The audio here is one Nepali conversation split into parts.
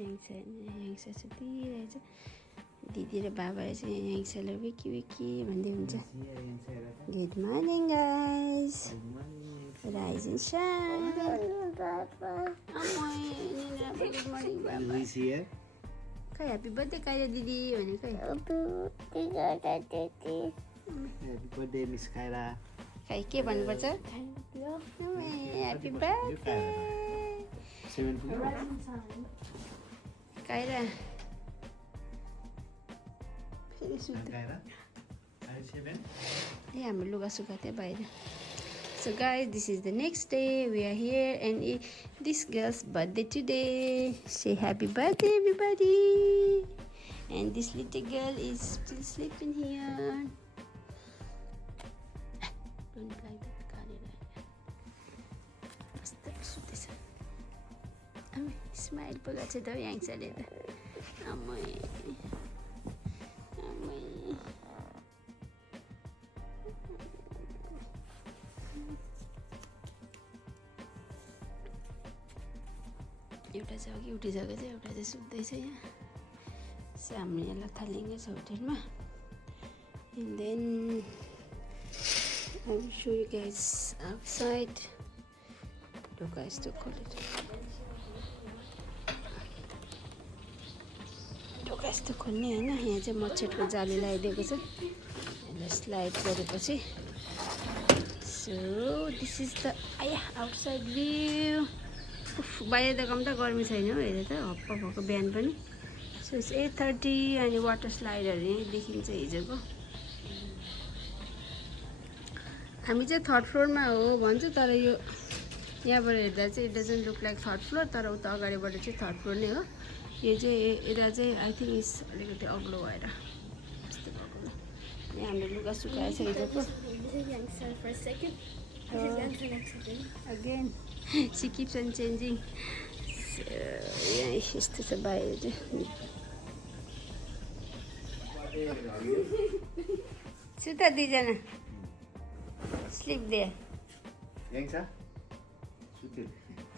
याङ्सा सुतिरहेछ दिदी र बाबाले चाहिँ याङ्सालाई विकी विकी भन्दै हुन्छ good morning guys rise and shine good morning बाबा खै ह्याप्पी बर्थडे काइरा दिदी भनेको Happy birthday, Miss Kyra. खै के भन्नुपर्छ ह्याप्पी बर्थडे 7 काइरा फेरि सुत्यो Kyra. Are you 7? ए हाम्रो लुगा सुकाएको थियो बाहिर So guys, this is the next day. We are here and this girl's birthday today. Say happy birthday everybody. And this little girl is still sleeping here. Don't like that Kali. Smile pagacha daw yang salida. Amoy. एउटा छ कि उठिसकेको छ एउटा चाहिँ सुत्दैछ यहाँ सो हामी यसलाई थालेको छ होटेलमा and then I will show you guys outside ढोका यस्तो खोलेर ढोका यस्तो खोल्ने होइन यहाँ चाहिँ मच्छरको जाली लगाइदिएको छ यसलाई स्लाइड गरेपछि so this is the outside view बाहिर त कम त गर्मी छैन हौ हेर त हप्प भएको बिहान पनि सो 8:30 अनि वाटर स्लाइडहरू यहीँ देखिन्छ हिजोको हामी चाहिँ 3rd फ्लोरमा हो भन्छ तर यो यहाँबाट हेर्दा चाहिँ it doesn't look like 3rd floor तर उता अगाडिबाट चाहिँ 3rd फ्लोर नै हो यो चाहिँ यता चाहिँ आई थिङ्क इस अलिकति अग्लो भएर यस्तो भएको यहाँ हामीले लुगा सुकाएछ हिजोको again she keeps on changing so yeah यस्तो छ बाहिर चाहिँ सुता दुईजना स्लिप दे Yangsa? Sutil.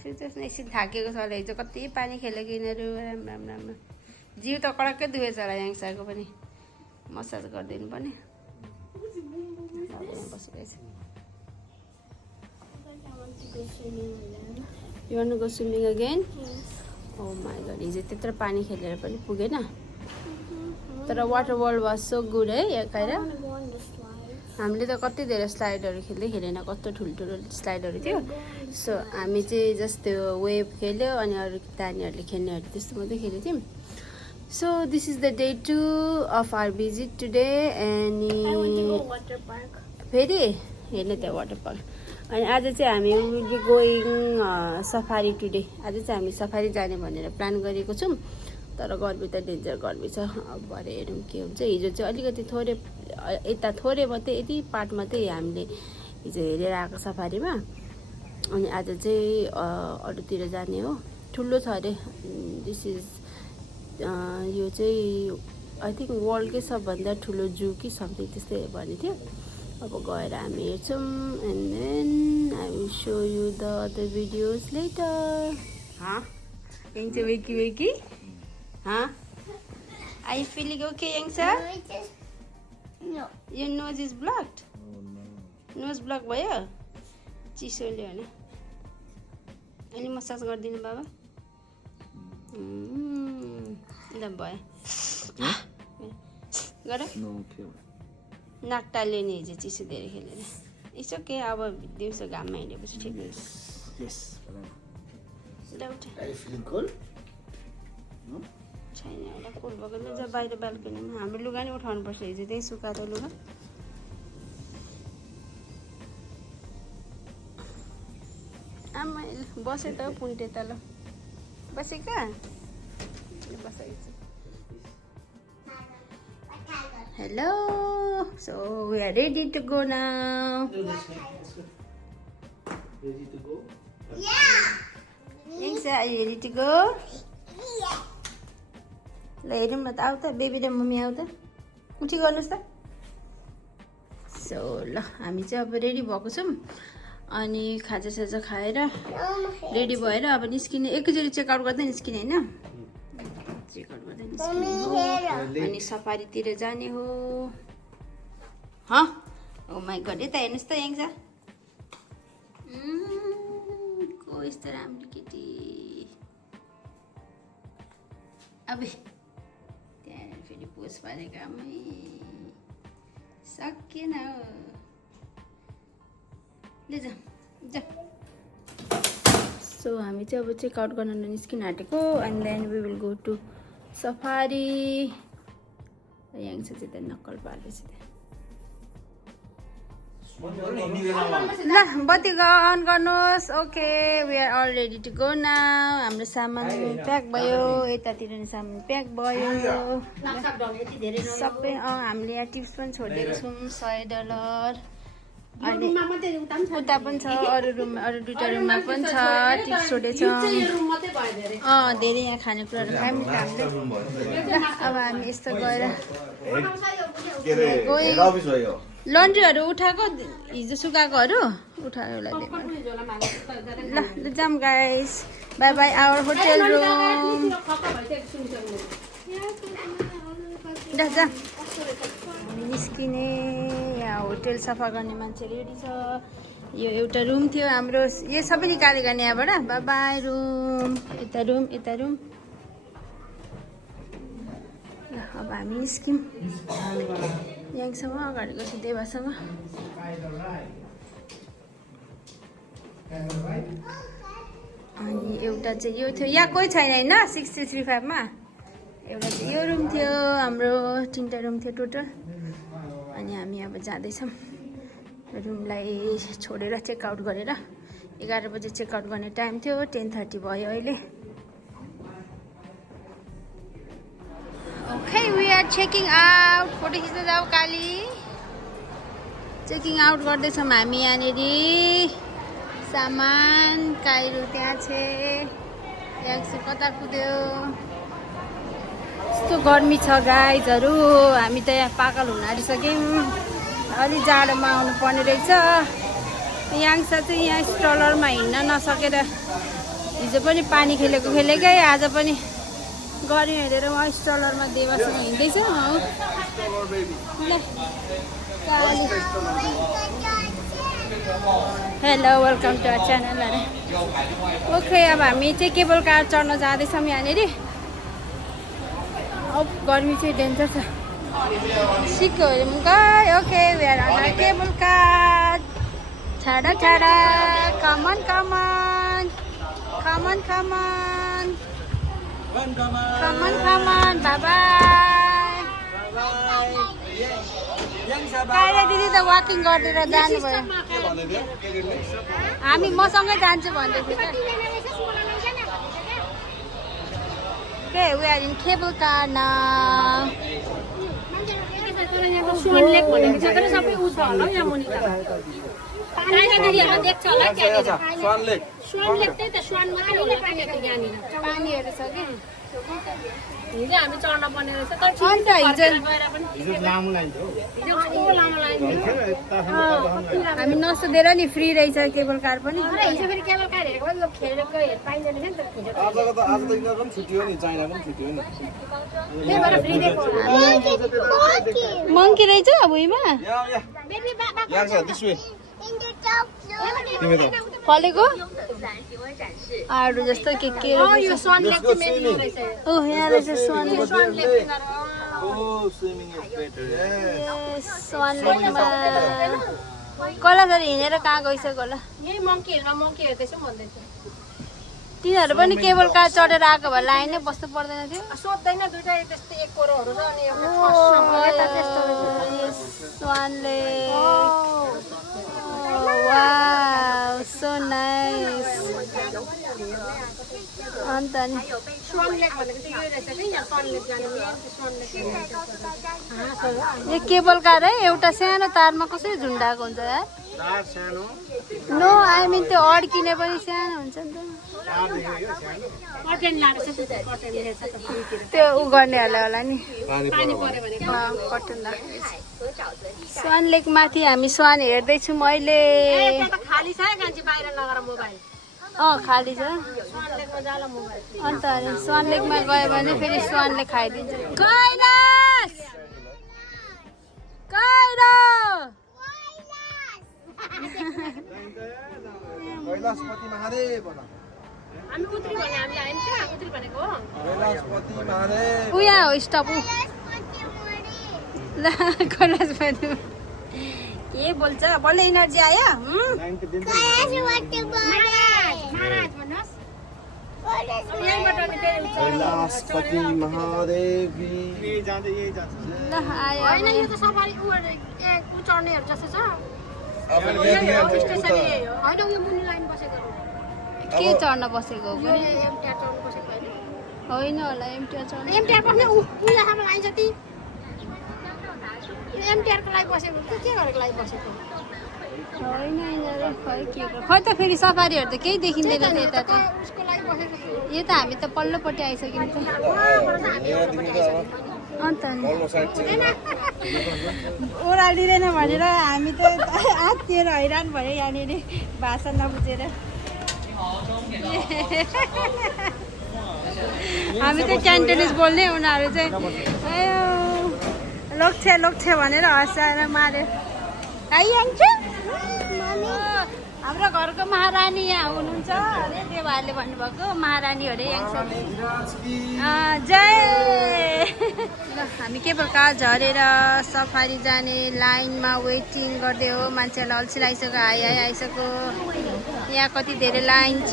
सुतोस् न एकछिन थाकेको छ होला हिजो कति पानी खेलेको यिनीहरू राम्रो जिउ त कडक्कै दुखेछ होला याङसाको पनि मसाज गरिदिनु पर्ने बसिरहेछ You want to go swimming again? Yes. Oh my god, हिजो त्यत्रो पानी खेलेर पनि पुगेन तर water world was so good है यहाँ काइरा हामीले त कति धेरै स्लाइडहरू खेलेन कस्तो ठुल्ठुलो स्लाइडहरू थियो सो हामी चाहिँ जस्ट त्यो वेभ खेल्यो अनि अरू नानीहरूले खेल्नेहरू त्यस्तो मात्रै खेलेको थियौँ so this is the day 2 of our visit today and फेरि हेर्न त्यहाँ वाटर पार्क अनि आज चाहिँ हामी will be going safari today आज चाहिँ हामी सफारी जाने भनेर प्लान गरेको छौँ तर गर्मी त डेन्जर गर्मी छ अब भरे हेरौँ के हुन्छ हिजो चाहिँ अलिकति थोरै यता थोरै मात्रै यति पार्ट मात्रै हामीले हिजो हेरेर आएको सफारीमा अनि आज चाहिँ अरूतिर जाने हो ठुलो छ अरे दिस इज यो चाहिँ आई थिङ्क वर्ल्डकै सबभन्दा ठुलो जू कि समथिङ त्यस्तै भन्ने थियो अब गएर हामी हेर्छौँ and then I will show you the other videos later यङ्सा वेकी Are you feeling okay, Yangsa? No. Your nose is blocked. Oh no. Nose blocked भयो चिसोले होइन अलि मसाज गरिदिनु बाबा ल भयो गर No, okay. नाक टाल्यो नि हिजो चिसो धेरै खेलेर यसो के अब दिउँसो घाममा हिँडेपछि ठिक हुन्छ Yes. Doubt Are you feeling cold? No? छैन एउटा कोल भएको नि जब बाहिर बाल्कनीमा हाम्रो लुगा नि उठाउनुपर्छ हिजो त्यही सुकाएर लुगा आमा बसे त पुन्टे त ल बसे कहाँ बसेको hello so we are ready to go now Ready to go? Yangsa, are you ready to go? ल हेरौँ न त आऊ त बेबी र मम्मी आऊ त उठी गर्नुहोस् त सो ल हामी चाहिँ अब रेडी भएको छौँ अनि खाजासाजा खाएर रेडी भएर अब निस्किने एकैचोटि चेकआउट गर्दै निस्किने होइन चेकआउट गर्दै निस्किने हो अनि सफारीतिर जाने हो ओ माई गड यता हेर्नुहोस् त यहाँ को यस्तो राम्रो केटी अब त्यहाँ फेरि पोस्ट पारे कामै सकिएन ले जा सो हामी चाहिँ अब चेकआउट गर्न निस्किन आँटेको and then we will go to safari यहाँ चाहिँ त्यहाँ नक्कल पारेछ ल बत्ती अन गर्नुहोस् okay we are all ready to go now हाम्रो सामान प्याक भयो यतातिर नि सामान प्याक भयो सबै हामीले यहाँ टिप्स पनि छोडिदिएको छौँ $100 अनि उता पनि छ अरू रुममा अरू दुईवटा रुममा पनि छ टिप्स छोडेछौँ धेरै यहाँ खानेकुराहरू खायौँ हामीले अब हामी यस्तो गएर लन्ड्रीहरू उठाएको हिजो सुकाएकोहरू उठायो ल जाम guys bye bye our hotel room जा निस्किने यहाँ होटेल सफा गर्ने मान्छे रेडी छ यो एउटा रुम थियो हाम्रो यो सबै निकालेको यहाँबाट बाई बाई रुम यता रुम ल अब हामी निस्क्यौँ यहाँसँग अगाडि गएको देवासँग अनि एउटा चाहिँ यो थियो यहाँ कोही छैन होइन 6335 मा एउटा चाहिँ यो रुम थियो हाम्रो 3टा रुम थियो टोटल अनि हामी अब जाँदैछौँ रुमलाई छोडेर चेकआउट गरेर 11 बजे चेकआउट गर्ने टाइम थियो 10:30 भयो अहिले Okay, we are checking out. Photo खिच्न जाऊ काली चेकिङ आउट गर्दैछौँ हामी यहाँनिर सामान काइरो त्यहाँ छ यहाँ कता कुद्यो यस्तो गर्मी छ गाइजहरू हामी त यहाँ पागल हुन आँटिसक्यौँ अलि जाडोमा आउनु पर्ने रहेछ याङ्सा चाहिँ यहाँ स्ट्रलरमा हिँड्न नसकेर हिजो पनि पानी खेलेकै आज पनि गर्मी हेरेर उहाँ स्ट्रलरमा देवासँग हिँड्दैछ hello welcome to our channel अरे ओके अब हामी चाहिँ केबल कार चढ्न जाँदैछौँ यहाँनिर अब गर्मी चाहिँ डेन्जर छ सिक्यो गयो okay we are on cable car छाडा कमन बाई बाई काइरा दिदी त वाकिङ गरेर जानुभयो हामी मसँगै जान्छु भन्दै थियो Okay, we are in cable car now. स्वान लेक भनेको छ तर सबै उ छ होला यहाँ मुनि त काइरा दिदीहरु देख्छ होला त्यहाँनिर स्वान लेक त्यही त स्वान मात्रै होला पानीको यहाँनिर पानीहरु छ के हिजो हामी चढ्न पर्ने रहेछ तर अन्त हिजो लामो लाइन थियो हिजो कस्तो लामो लाइन थियो हामी नसोधेर नि फ्री रहेछ केबल कार पनि अरे हिजो फेरि केबल कार हेरेको यो खेलेको पाइँदैन नि त हिजो आजको त यिनीहरु पनि छुट्टी हो नि चाइना पनि छुट्टी हो नि त्यही भएर फ्री दिएको मङ्की रहेछ भुइँमा यहाँ छ दिस वे फलेको आडु जस्तो के यो स्वान लेक चाहिँ मेन रहेछ ओ यहाँ रहेछ स्वान लेक Oh, swimming is better. स्वान लेकमा कला गरी हिँडेर कहाँ गइसक्यो होला यही मङ्की हेर्दैछु भन्दै थियो तिनीहरू पनि केबल कार चढेर आएको भए लाइनै बस्नु पर्दैन थियो सोध्दैन दुईटा त्यस्तै एक कोरोहरू छ अनि एउटा स्वान लेक वाउ सो नाइस अन्त नि स्वान लेक भनेको चाहिँ यही रहेछ कि यहाँ स्वान लेक जाने यो केबल कार है एउटा सानो तारमा कसरी झुन्डाएको हुन्छ यार तार सानो नो आई मिन त्यो अड्किने पनि सानो हुन्छ नि कटेन लाग्छ कटेन रहेछ त पुरीतिर त त्यो उ गर्नेहरूलाई होला नि पानी पर्यो भने कटन लाग्छ स्वान लेक माथि हामी स्वान हेर्दैछौँ अहिले त्यहाँ त खाली छ है कान्छी बाहिर लगेर मोबाइल खाली छ अन्त स्वान लेकमा गयो भने फेरि स्वानले खाइदिन्छ कैलाशपति महादेव हामी उत्तरी भने हामी आयौँ क्या उत्तरी भनेको हो कैलाशपति महादेव उया हो स्टप कैलाशपति के बोल्छ बल्ल इनर्जी आयो कैलाशपति महादेव ल आयो होइन यो त सफारी उ चढ्नेहरू जस्तो छ होइन उयो मुनि लाइन बसेको के चढ्न बसेको हो यो एमटिआर चढ्नु बसेको होइन होला एमटिआर चढ्न एमटिआर बस्ने उ यहाँसम्म लाइन छ ती एमटिआरको लागि बसेको के गरेको लागि बसेको होइन खै त फेरि सफारीहरू त केही देखिँदैन त्यता त उसको लागि बसेको यो त हामी त पल्लोपट्टि आइसक्यौँ त अन्त ओह्रालिँदैन भनेर हामी त आत्तिएर हैरान भयो यहाँनिर भाषा नबुझेर हामी त क्यान्टोनिज बोल्ने उनीहरू चाहिँ लोक्छे भनेर हँसाएर मार्यो हाम्रो घरको महारानी यहाँ हुनुहुन्छ अरे देवाहरूले भन्नुभएको महारानी अरे जय ल हामी के प्रकार झरेर सफारी जाने लाइनमा वेटिङ गर्दै हो मान्छेहरूलाई अल्छी लागिसक्यो आइसक्यो यहाँ कति धेरै लाइन छ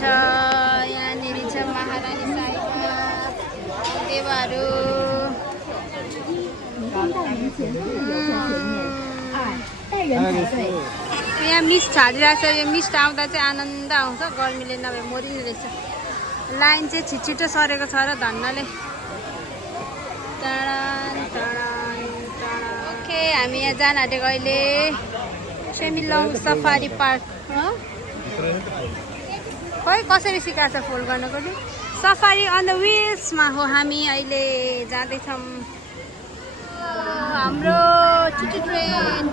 यहाँनिर छ महारानी साइडमा देवाहरू यहाँ मिस्ट छाडिरहेको छ यो मिस्ट आउँदा चाहिँ आनन्द आउँछ गर्मीले नभए मरिने रहेछ लाइन चाहिँ छिटो सरेको छ र धन्नले ओके हामी यहाँ जान आँटेको अहिले सेमिलङ सफारी पार्क खै कसरी सिकाएको छ फोल्ड गर्नको नि सफारी अन द व्हिल्समा हो हामी अहिले जाँदैछौँ हाम्रो छुट्टी ट्रेन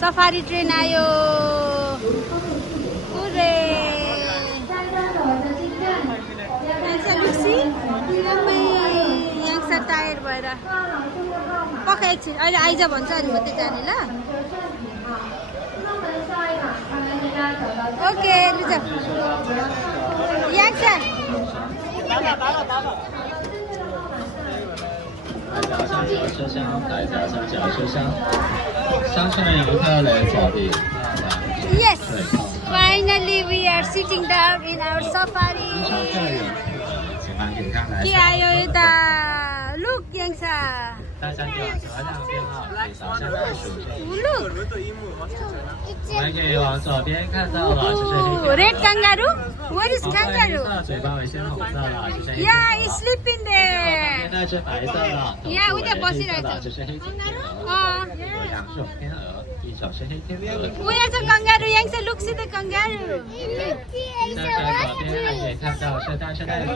सफारी ट्रेन आयो यहाँ टायर भएर पक्का एकछिन अहिले आइज भन्छ अनि मात्रै जाने ल ओके लु जा यहाँ छ 车厢，大家上脚车厢，上车的游客来左边。 Yes, finally we are sitting down in our safari. 请看给看来。 के आयो यता लुक यहाँ छ 大家有什么样的变化？可以扫下袋鼠。 look 我们可以往左边看到了，这是黑天鹅。 red kangaroo. Where is 白 kangaroo? 色嘴巴为鲜红色的，这是黑天鹅。 Yeah, it's sleeping 旁 there. 边那只白色的，头 Yeah, 部 we 为 there 绿 bossy 色 right 的， now. 这是黑天鹅。有两种天鹅，一种是黑天鹅。 Where is the kangaroo? यहाँ छ look see the kangaroo. 站在左边还可以看到是大车袋鼠。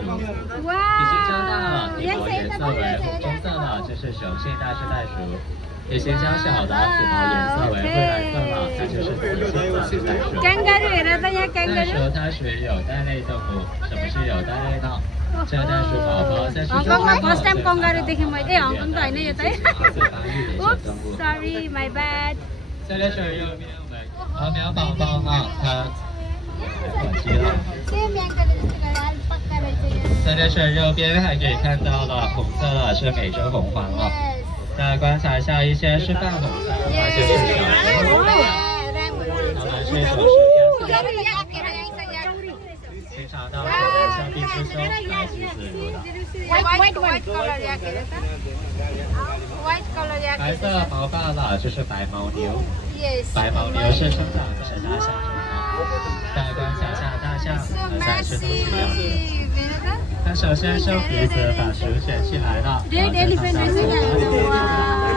Wow. 已经长大了，体毛 यहाँ 颜色为红棕色的，这是雄性大车袋鼠；体型较小的，体毛颜色为灰蓝色的，它就是雌性大车袋鼠。 kangaroo हेर त यहाँ 袋 kangaroo. 鼠它属于有袋类动物。什么是有袋类呢？这袋鼠宝宝在水中 हङकङमा 活 फर्स्ट टाइम 动， कंगारू देखेँ मैले हङकङ त होइन यो त है 最发育的一种 Oops, 动物。 sorry, my bad. 这个是右边我们鸵鸟宝宝哈，它过期了。这个是右边还可以看到了红色的是美洲红黄了。再观察一下一些是泛红色的，那就是小红黄。它们是主食天性，经常到水的象壁之中来去自如的。 White color याक हेर त White color याक 白色毛发的就是白牦牛， Yes. 白牦牛是生长在大象身上。再观察一下大象， So 它在吃东西的样子。 massive. हेर त它首先是用鼻子把食物卷起来了，然 Red 后再放 elephant 到 रहेछ 嘴巴里。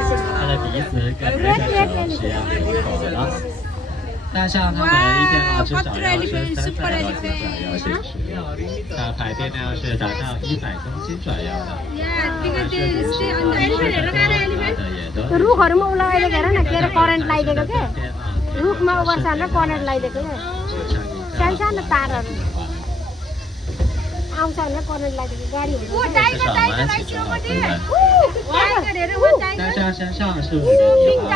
क्या? 它的鼻子跟人的手是一样灵活的。大象它们一天至少要吃300多斤左右进食量，它排便量是达到100公斤左右的。 Yeah, 它们 because 是 they 捕食 stay 动 on 物， the 吃 elephant 的多，它的也都 रुखहरूमा उलाएर हेर न के अरे करेन्ट लगाइदिएको के रुखमा रुखमा ओभरसान र करेन्ट लगाइदिएको के सानो सानो तारहरू आउँछ भनेर कर्नरलाई त गाडी हुन्छ至少我们起床好出门。 टाइगर हेरेर हो 但这身上是你的泥巴，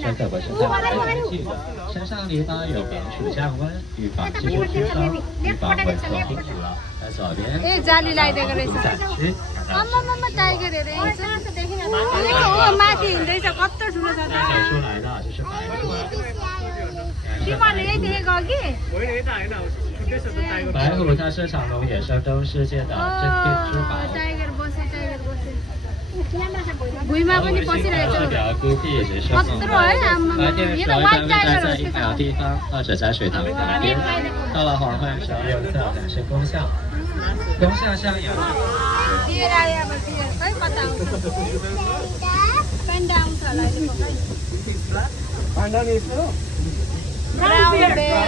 真的不是太白天气的。身上泥巴有免暑降温、预防基础提升、预防会做冰除了。在左边， ए जाली लगाइदिएको रहेछ 展区，看到 आम्मामा टाइगर हेरे हो माथि हिँड्दैछ कत्रो ठुलो छ 再走出来的就是白虎。 तिमीहरूले यही देखेको हो कि 白虎它是长隆野生动物世界的镇店之宝。 टाइगर बसे भुइँमा 白 पनि 虎性格 बसिरहेछ 特别孤僻，只生猛的。白天的时候一般会待在阴凉地方，或者在水塘旁边。到了黄昏时候右侧展示公象，公象像羊。 दिएर आयो अब दिएर खै कता आउँछ पेन्डा आउँछ होला अहिले पकाइ पाण्डा नि यस्तो ब्राउन बेयर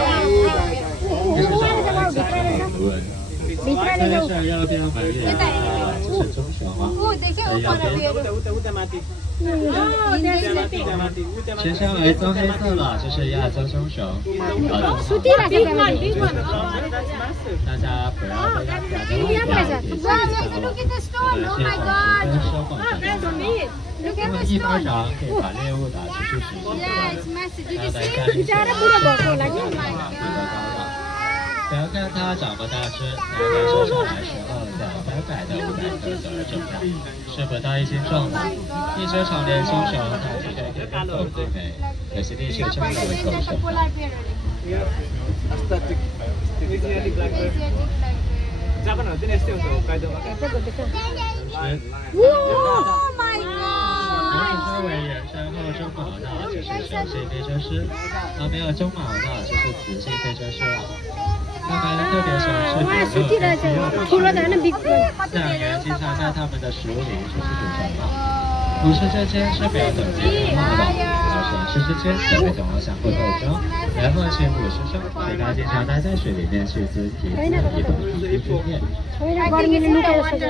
这是找来自的图文。这是右边门脸，这是棕熊吗？ ऊ देख्यो ऊ पर उयोहरू全身为棕黑色的，这是亚洲棕熊。大家不要被它吓得乱跳，别紧张。我们现场十分收放正常。因为一巴掌可以把猎物打出去10几个。还要在下一次不得干扰。不要看它长不大只，拿到手上来时候在300到500克左右重量，是不到1斤重的。一只长脸棕熊，它体型可以跟狗媲美，可惜地球上有一口手。 稍微延伸后中毛的就是雄性非洲狮，而没有中毛的就是雌性非洲狮了。它们特别喜欢吃牛肉跟鸡肉的食物，饲养员经常在它们的食物里出去煮成嘛。捕食这些是没有等级的猫的，而是吃之间则会总要相互斗争，然后去捕食生，所以它经常待在水里面去自己以防敌军出现。 गर्मीले लुकेर सोध्छ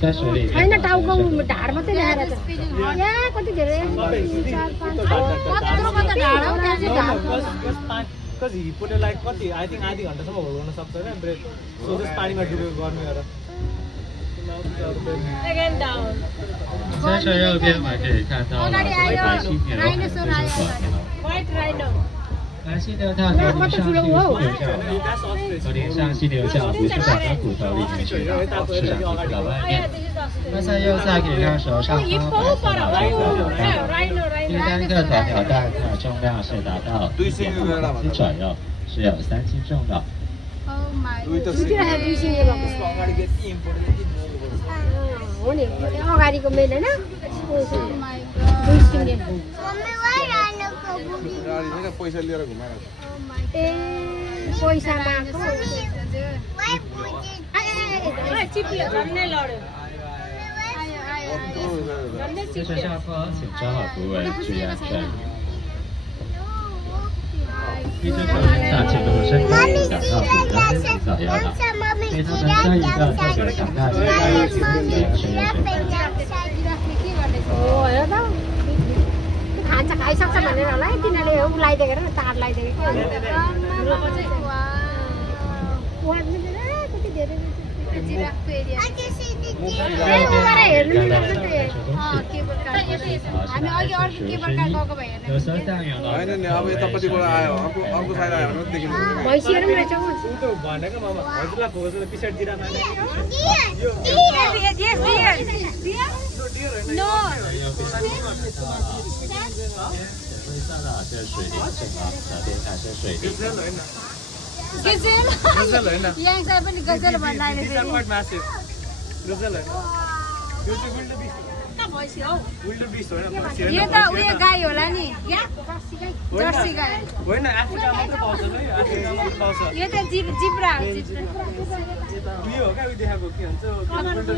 在水里面 होइन टाउको ढाड मात्रै देखाएर छ यहाँ कति धेरै 4 5 कत्रो ढाड हो त्यहाँ चाहिँ ढाड Because he put it like कति I think आधी घण्टासम्म होल्ड गर्न सक्छ हैन ब्रेक सो जस पानीमा डुबेको गर्मी गरेर 在这右边我们可以看到了白犀牛和非洲鸵鸟。白犀牛它头顶上是犀牛角头顶上犀牛角不是长在骨头里面去的，是长在骨头外面。那在右侧可以看手上方白色的这个鸟蛋，第3个鸵鸟蛋它的重量是达到1.5公斤左右，是有3斤重的。 दुखिरहेको 200 हो नि अगाडिको मेल होइन गाडी पैसा लिएर घुमाएर ए पैसा माग्छ 这是下方，请抓好图文，注意安全。一只狗下记录身高1.25到5公斤左右的，给它们生一个特别强大的体型的学业水平。 हो हेर त खान्छ खाइसक्छ भनेर होला है तिनीहरूले उ लगाइदिएको र तार लगाइदिएको कति धेरै होइन नि अब यतापट्टिबाट आयो अर्को साइड आयो भने देखिनु भैँसीहरू पनि रहेछ उ त भनेको मामा हजुरलाई खोजेर पछाडि दिरा माने यहाँ पनि गजल भन्नाले quite massive गजल हैन यो चाहिँ wildebeest हैन यो त उयो गाई होला नि जर्सी गाई होइन अफ्रिका मात्र पाउँछ है अफ्रिका मात्र पाउँछ यो त जिब्रा हो उयो हो क्या उयो देखाएको के भन्छ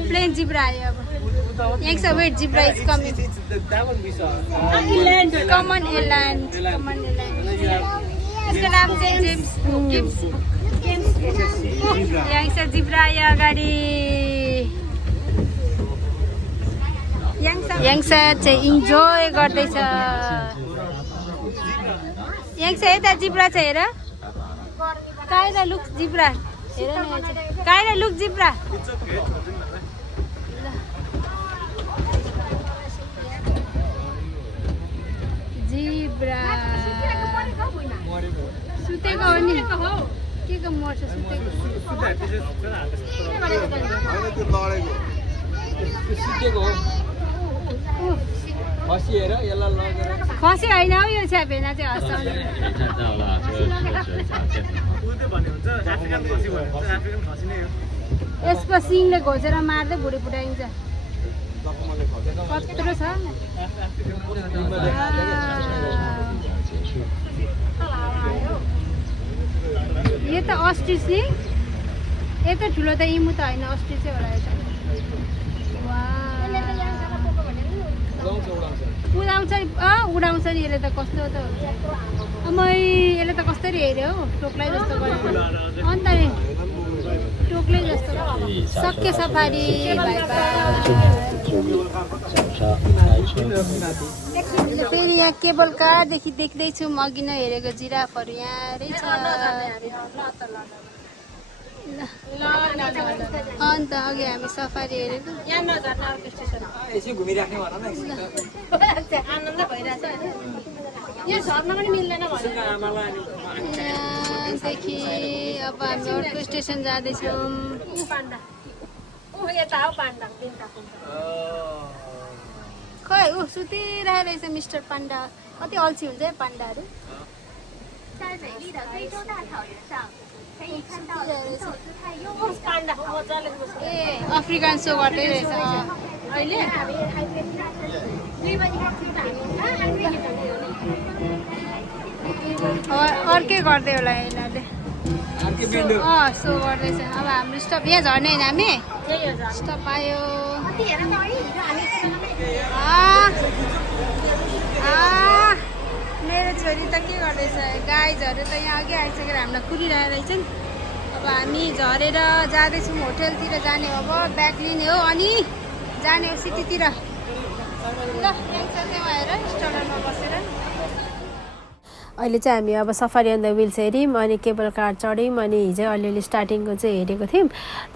प्लेन जिब्रा आयो अब यहाँ छ wait zebra is coming that one we saw common eland यसको नाम चाहिँ जेम्स यहाँ छ जिब्रा आयो अगाडि याङ्सा चाहिँ इन्जोय गर्दैछ याङ्सा यता जिब्रा छ हेर काइरा लुक जिब्रा हेर न काइरा लुक जिब्रा जिब्रा सुतेको हो नि के को मर्छ सुतेको खसी होइन हौ यो छ्यापेना चाहिँ हँसाउने 看到了，这个是折角剑的。 यसको सिङले घोचेर मार्दै भुँडी फुटाइन्छ कत्रो छ यो त अस्ट्रिच नि यता ठुलो त इमु त होइन अस्ट्रिचै होला यो त उडाउँछ उडाउँछ नि यसले त कस्तो त अमै यसले त कसरी हेऱ्यो हौ टोक्लाई जस्तो गरेको अन्त नि टोक्लै जस्तो सक्यो सफारी बाई फेरि यहाँ केबल कारदेखि देख्दैछु म अघि नै हेरेको जिराफहरू यहाँ रहेछ अन्त अघि हामी सफारी हेरेको यहाँदेखि अब हामी अर्को स्टेसन जाँदैछौँ खै ऊ सुतिरहेको रहेछ मिस्टर पाण्डा कति अल्छी हुन्छ है पाण्डाहरू ए अफ्रिकन सो गर्दै रहेछ अहिले अर्कै गर्दै होला यिनीहरूले सो गर्दैछ अब हाम्रो स्टप यहाँ झर्ने होइन हामी स्टप आयो मेरो छोरी त के गर्दैछ गाइजहरू त यहाँ अघि आइसकेर हामीलाई कुरिरहेको रहेछन् अब हामी झरेर जाँदैछौँ होटेलतिर जाने अब ब्याग लिने हो अनि जाने हो सिटीतिर ल यहाँ आएर स्टलरमा बसेर अहिले चाहिँ हामी अब सफारी अन द व्हिल्स हेऱ्यौँ अनि केबल कार चढ्यौँ अनि हिजो अलिअलि स्टार्टिङको चाहिँ हेरेको थियौँ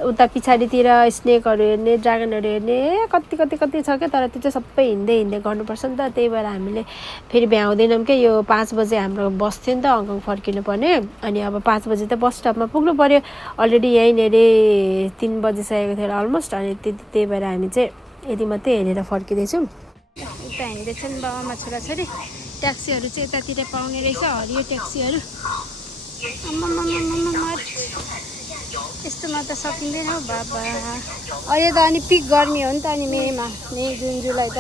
उता पछाडितिर स्नेकहरू हेर्ने ड्रागनहरू हेर्ने कति छ क्या तर त्यो चाहिँ सबै हिँड्दै गर्नुपर्छ नि त त्यही भएर हामीले फेरि भ्याउँदैनौँ क्या यो 5 बजे हाम्रो बस थियो नि त हङकङ फर्किनु पर्ने अनि अब 5 बजे त बस स्टपमा पुग्नु पर्यो अलरेडी यहीँनिर 3 बजिसकेको थियो अलमोस्ट अनि त्यही भएर हामी चाहिँ यति मात्रै हेरेर फर्किँदैछौँ उता हिँड्दैछन् बाबामा छोराछोरी ट्याक्सीहरू चाहिँ यतातिर पाउने रहेछ हरियो ट्याक्सीहरू यस्तोमा त सकिँदैन हौ बाबा अहिले त अनि पिक गर्मी हो नि त अनि मेमा मे जुन जुलाई त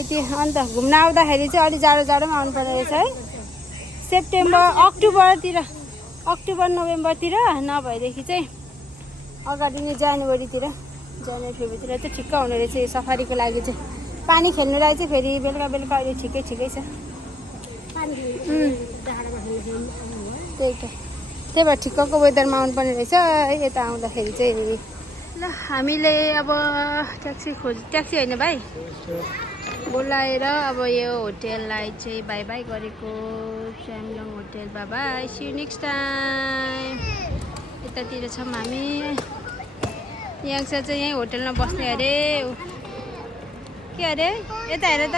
यति अन्त घुम्न आउँदाखेरि चाहिँ अलिक जाडोमा आउनुपर्ने रहेछ है सेप्टेम्बर अक्टोबर नोभेम्बरतिर नभएदेखि चाहिँ अगाडि नै जनवरी फेब्रुअरीतिर चाहिँ ठिक्क हुने रहेछ यो सफारीको लागि चाहिँ पानी खेल्नुलाई चाहिँ फेरि बेलुका अहिले ठिकै छ त्यही भएर ठिक्कको वेदरमा आउनुपर्ने रहेछ यता आउँदाखेरि चाहिँ ल हामीले अब ट्याक्सी होइन भाइ बोलाएर अब यो होटेललाई चाहिँ बाई बाई गरेको Syamlang hotel bye see you next time यतातिर छौँ हामी यहाँ चाहिँ यहीँ होटेलमा बस्ने अरे के अरे यता हेर त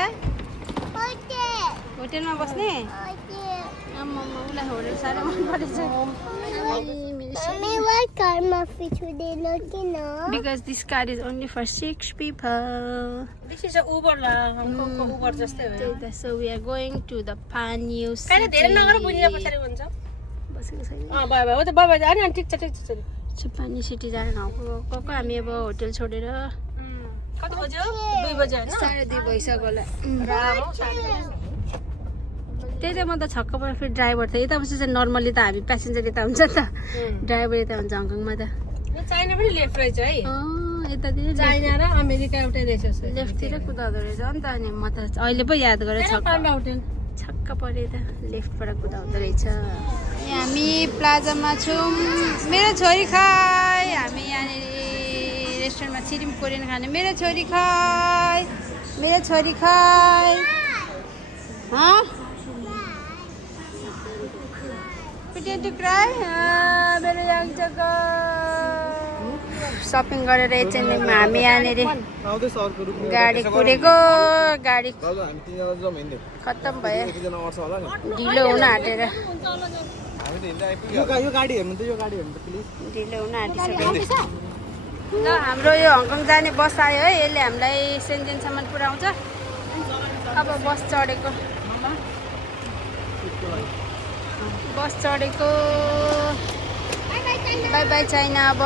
होटेलमा बस्ने उसलाई होटेल साह्रो मन परेछ because this car is only for 6 people. This is a Uber Hong Kong Uber जस्तै हो So we are going to the Panyu City. हैन धेरै नगर बुझिरा पछाडी हुन्छ बसेको छैन बाइ बाइ हो त बाइ बाइ अनि ठिक छ पानी सिटी जान गएको हामी अब होटेल छोडेर कति बज्यो 2 बजे हैन 2:30 भइसक्यो होला त्यही त म त छक्क परेँ फेरि ड्राइभर त यता बसेर चाहिँ नर्मली त हामी प्यासेन्जर यता हुन्छ नि त ड्राइभर यता हुन्छ हङकङमा त चाइना पनि लेफ्ट रहेछ है यतातिर चाइना र अमेरिका एउटै रहेछ लेफ्टतिर कुदाउँदो रहेछ नि त अनि म त अहिले पो याद गरेँ छक्क परेँ त लेफ्टबाट कुदाउँदो रहेछ हामी प्लाजामा छौँ मेरो छोरी खाइ हामी यहाँनिर रेस्टुरेन्टमा छिरिम कोरियन खाने मेरो छोरी खाइ continue to cry? मेरो याङचको सपिङ गरेर एचएनएममा हामी यहाँनिर आउँदैछ अर्को रुम गाडी कुरेको गाडी दाजु हामी तिनजना जाउँ हिँड्दै खत्तम भयो एकजना अट्छ होला नि ढिलो हुन आँटेर हामी त हिँड्दै आइपुग्यो यो गाडी हेर्नु त प्लिज ढिलो हुन आँटिसक्यो ल हाम्रो यो हङकङ जाने बस आयो है यसले हामीलाई सेन्जेनसम्म पुऱ्याउँछ अब बस चढेको बाई बाई चाइना अब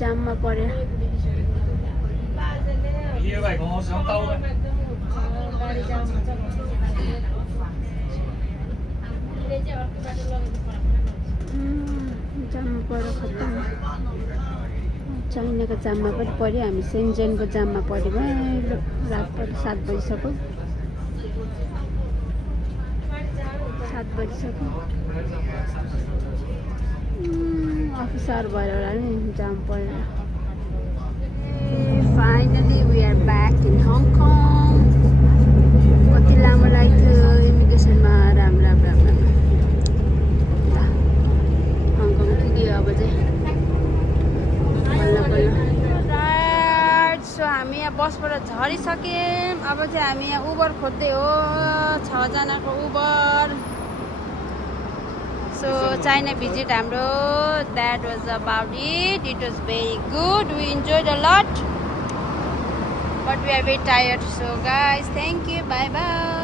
जाममा पर्यो जाममा पर्यो खत्तम चाइनाको जाममा पनि पर्यो हामी सेन्जेनको जाममा पर्यो रात पर्यो 7 बजिसक्यो 7 बजिसक्यो अफिसर भएर होला नि जाम परेर finally we are back in Hong Kong कति लामो लाग्यो इमिग्रेसनमा राम्रो हङकङ पुग्यो अब चाहिँ बल्ल सो हामी यहाँ बसबाट झरिसक्यौँ अब चाहिँ हामी यहाँ उबर खोज्दै हो 6 जनाको उबर सो चाइना भिजिट हाम्रो that was about it was very good we enjoyed a lot but we are very tired so guys thank you bye by